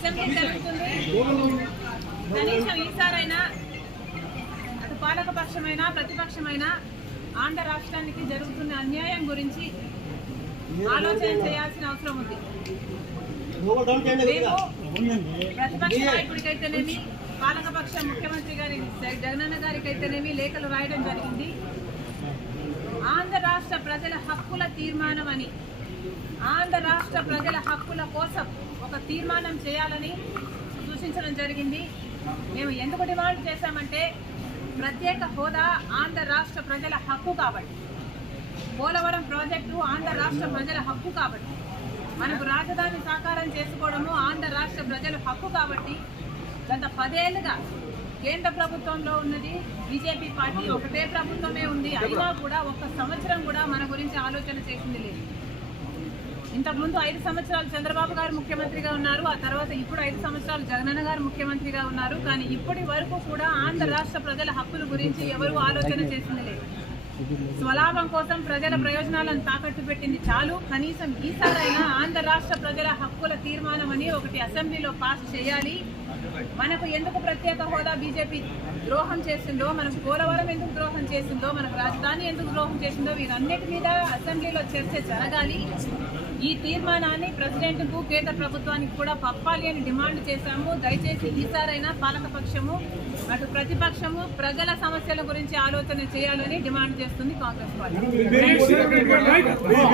Assembly జరుగుతుంది. కనీసం ఈసారైనా అటు పాలకపక్షమైనా ప్రతిపక్షమైనా ఆంధ్ర రాష్ట్రానికి జరుగుతున్న అన్యాయం గురించి ఆలోచన చేయాల్సిన అవసరం ఉంది. ప్రతిపక్ష నాయకుడికైతేనేమి పాలకపక్ష ముఖ్యమంత్రి గారి జగనన్న గారికైతేనేమి లేఖలు రాయడం జరిగింది. ఆంధ్ర రాష్ట్ర ప్రజల హక్కుల తీర్మానం అని, ఆంధ్ర రాష్ట్ర ప్రజల హక్కుల కోసం ఒక తీర్మానం చేయాలని సూచించడం జరిగింది. మేము ఎందుకు డిమాండ్ చేశామంటే ప్రత్యేక హోదా ఆంధ్ర రాష్ట్ర ప్రజల హక్కు కాబట్టి, పోలవరం ప్రాజెక్టు ఆంధ్ర రాష్ట్ర ప్రజల హక్కు కాబట్టి, మనకు రాజధాని సాకారం చేసుకోవడము ఆంధ్ర రాష్ట్ర ప్రజల హక్కు కాబట్టి గత 10 ఏళ్లుగా కేంద్ర ప్రభుత్వంలో ఉన్నది బీజేపీ పార్టీ, ఒకటే ప్రభుత్వమే ఉంది. అయినా కూడా ఒక్క సంవత్సరం కూడా మన గురించి ఆలోచన చేసింది లేదు. ఇంతకుముందు 5 సంవత్సరాలు చంద్రబాబు గారు ముఖ్యమంత్రిగా ఉన్నారు. ఆ తర్వాత ఇప్పుడు 5 సంవత్సరాలు జగనన్న గారు ముఖ్యమంత్రిగా ఉన్నారు. కానీ ఇప్పటి వరకు కూడా ఆంధ్ర రాష్ట్ర ప్రజల హక్కుల గురించి ఎవరు ఆలోచన చేసింది లేదు. స్వలాభం కోసం ప్రజల ప్రయోజనాలను తాకట్టు పెట్టింది చాలు. కనీసం ఈసారైనా ఆంధ్ర రాష్ట్ర ప్రజల హక్కుల తీర్మానం అని ఒకటి అసెంబ్లీలో పాస్ చేయాలి. మనకు ఎందుకు ప్రత్యేక హోదా బీజేపీ ద్రోహం చేసిందో, మనకు పోలవరం ఎందుకు ద్రోహం చేసిందో, మనకు రాజధాని ఎందుకు ద్రోహం చేసిందో వీరన్నిటి మీద అసెంబ్లీలో చర్చ జరగాలి. ఈ తీర్మానాన్ని ప్రెసిడెంట్కు కేంద్ర ప్రభుత్వానికి కూడా పంపాలి అని డిమాండ్ చేశాము. దయచేసి ఈసారైనా పాలకపక్షము అటు ప్రతిపక్షము ప్రజల సమస్యల గురించి ఆలోచన చేయాలని డిమాండ్ చేస్తుంది కాంగ్రెస్ పార్టీ.